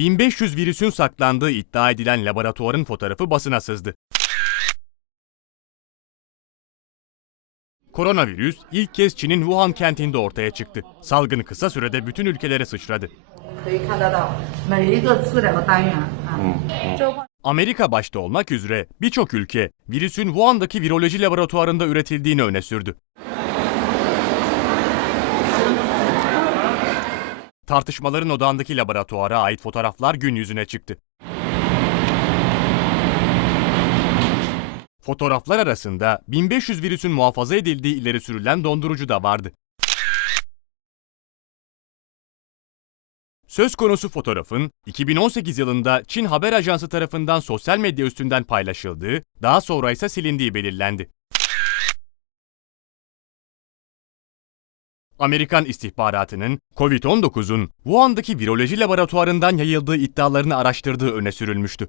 1500 virüsün saklandığı iddia edilen laboratuvarın fotoğrafı basına sızdı. Koronavirüs ilk kez Çin'in Wuhan kentinde ortaya çıktı. Salgın kısa sürede bütün ülkelere sıçradı. Amerika başta olmak üzere birçok ülke virüsün Wuhan'daki viroloji laboratuvarında üretildiğini öne sürdü. Tartışmaların odağındaki laboratuvara ait fotoğraflar gün yüzüne çıktı. Fotoğraflar arasında 1500 virüsün muhafaza edildiği ileri sürülen dondurucu da vardı. Söz konusu fotoğrafın 2018 yılında Çin Haber Ajansı tarafından sosyal medya üstünden paylaşıldığı, daha sonra ise silindiği belirlendi. Amerikan istihbaratının COVID-19'un Wuhan'daki viroloji laboratuvarından yayıldığı iddialarını araştırdığı öne sürülmüştü.